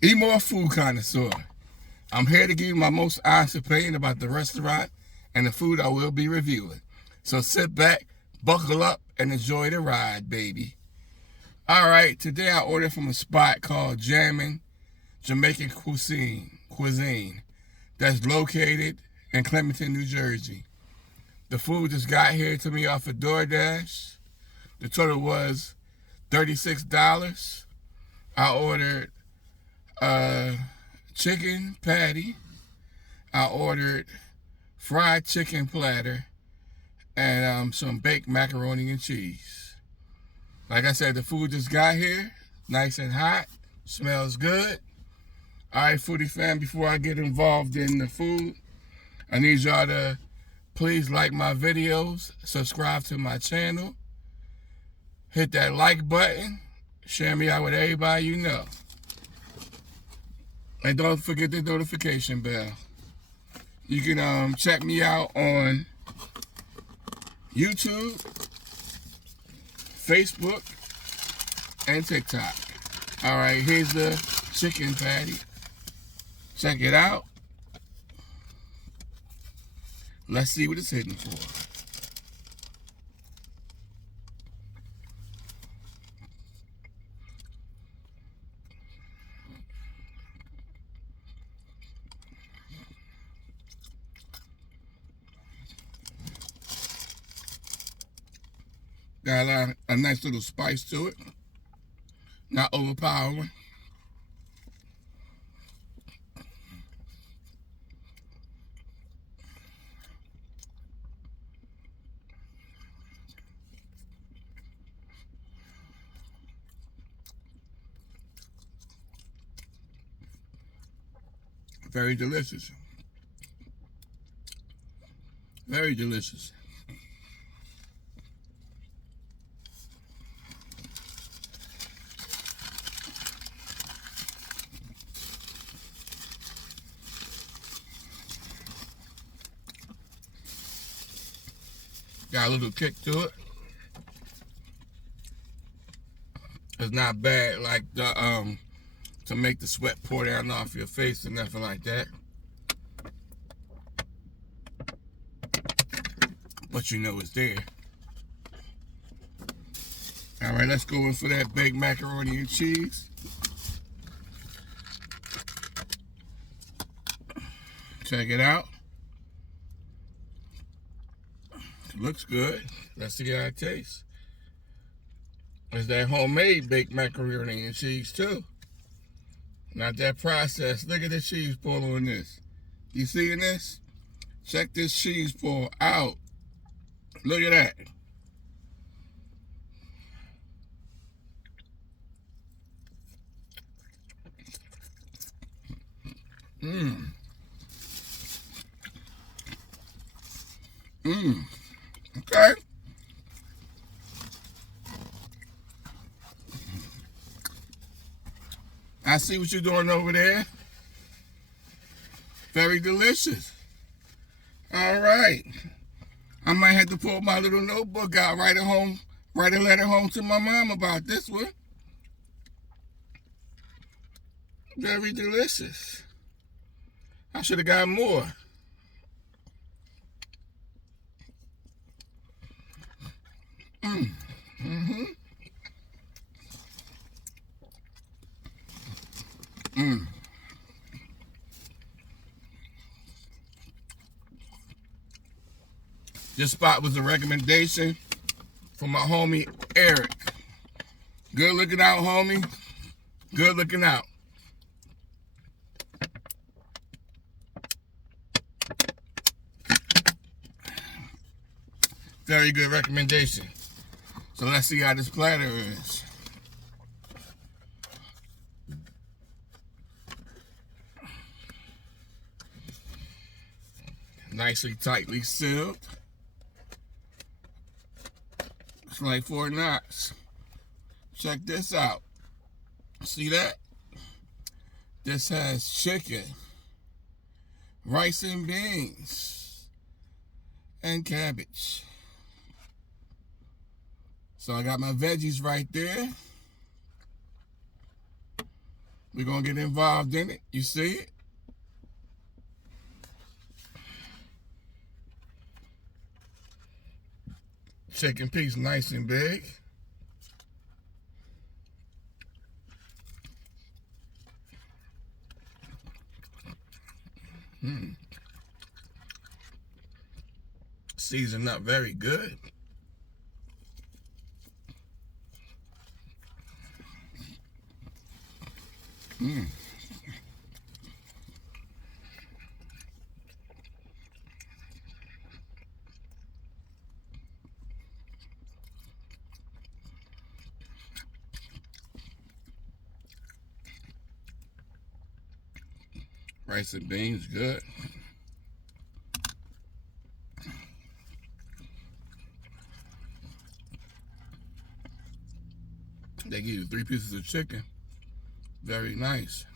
Eat more food connoisseur. I'm here to give you my most honest opinion about the restaurant and the food I will be reviewing. So sit back, buckle up, and enjoy the ride, baby. Alright, today I ordered from a spot called Jammin' Jamaican Cuisine that's located in Clementon, New Jersey. The food just got here to me off of DoorDash. The total was $36. I ordered a chicken patty. I ordered fried chicken platter and some baked macaroni and cheese. Like I said, the food just got here, nice and hot, smells good. All right, foodie fam, before I get involved in the food, I need y'all to please like my videos, subscribe to my channel, hit that like button, share me out with everybody you know. And don't forget the notification bell. You can check me out on YouTube, Facebook, and TikTok. All right, here's the chicken patty. Check it out. Let's see what it's hitting for. Got a nice little spice to it. Not overpowering. Very delicious. Very delicious. Got a little kick to it. It's not bad like the to make the sweat pour down off your face or nothing like that. But you know it's there. All right, let's go in for that baked macaroni and cheese. Check it out. It looks good. Let's see how it tastes. It's that homemade baked macaroni and cheese too. Not that processed. Look at the cheese pull on this. You seeing this? Check this cheese pull out. Look at that. Mmm. Mmm. Okay. I see what you're doing over there. Very delicious. All right. I might have to pull my little notebook out, write a letter home to my mom about this one. Very delicious. I should have got more. Mm-hmm. This spot was a recommendation from my homie Eric. Good looking out, homie. Good looking out. Very good recommendation. So let's see how this platter is. Nicely, tightly sealed. It's like Fort Knox. Check this out. See that? This has chicken, rice and beans, and cabbage. So I got my veggies right there. We're going to get involved in it. You see it? Chicken piece nice and big. Seasoned up very good. Rice and beans, good. They give you 3 pieces of chicken. Very nice.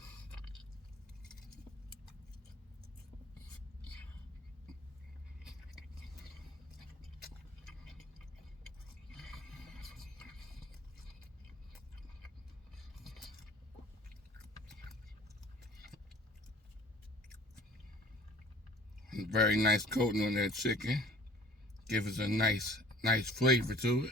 Very nice coating on that chicken. Give us a nice flavor to it.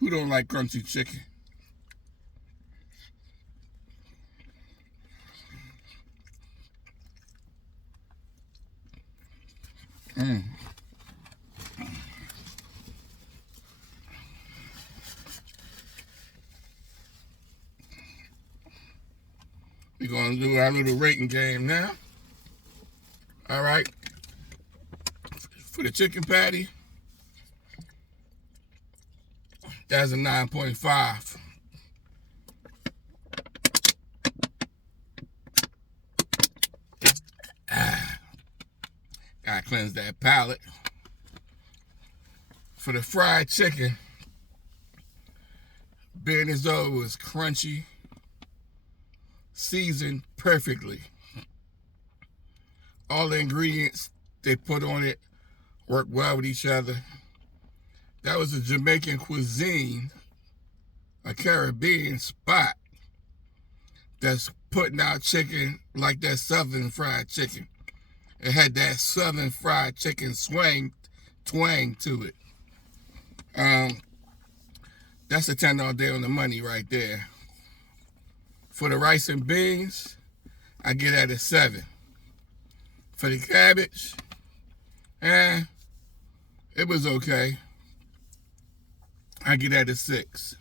Who don't like crunchy chicken? We're going to do our little rating game now. All right. For the chicken patty, that's a 9.5. Gotta cleanse that palate. For the fried chicken, being as though it was crunchy, seasoned perfectly. All the ingredients they put on it work well with each other. That was a Jamaican cuisine, a Caribbean spot that's putting out chicken like that Southern fried chicken. It had that Southern fried chicken twang to it. That's a 10 all day on the money right there. For the rice and beans, I get at a 7. For the cabbage, it was okay. I get at a 6.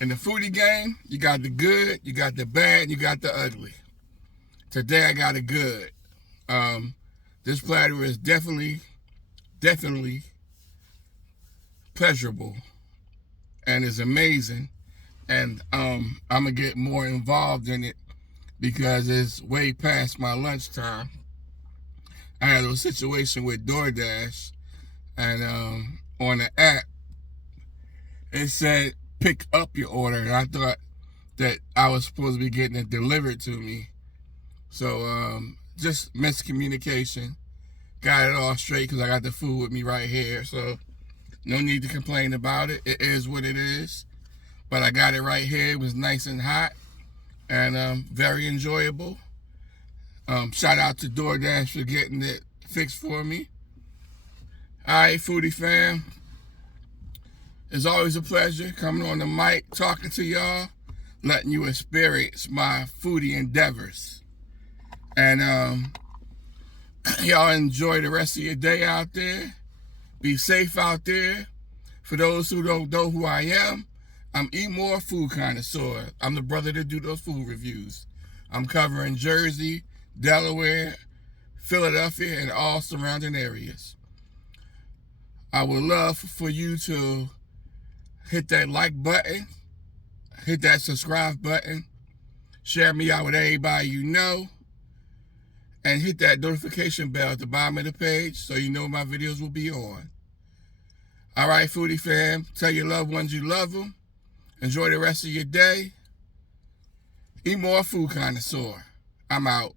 In the foodie game, you got the good, you got the bad, you got the ugly. Today I got a good. This platter is definitely pleasurable and is amazing. And I'm gonna get more involved in it because it's way past my lunchtime. I had a situation with DoorDash, and on the app, it said pick up your order, and I thought that I was supposed to be getting it delivered to me. So just miscommunication. Got it all straight because I got the food with me right here. So no need to complain about it. It is what it is. But I got it right here. It was nice and hot and very enjoyable. Shout out to DoorDash for getting it fixed for me. All right, foodie fam. It's always a pleasure coming on the mic, talking to y'all, letting you experience my foodie endeavors. And y'all enjoy the rest of your day out there. Be safe out there. For those who don't know who I am, I'm Eat More Food Connoisseur. I'm the brother that do those food reviews. I'm covering Jersey, Delaware, Philadelphia, and all surrounding areas. I would love for you to hit that like button, hit that subscribe button, share me out with everybody you know, and hit that notification bell at the bottom of the page so you know my videos will be on. All right, foodie fam, tell your loved ones you love them. Enjoy the rest of your day. Eat more, food connoisseur. I'm out.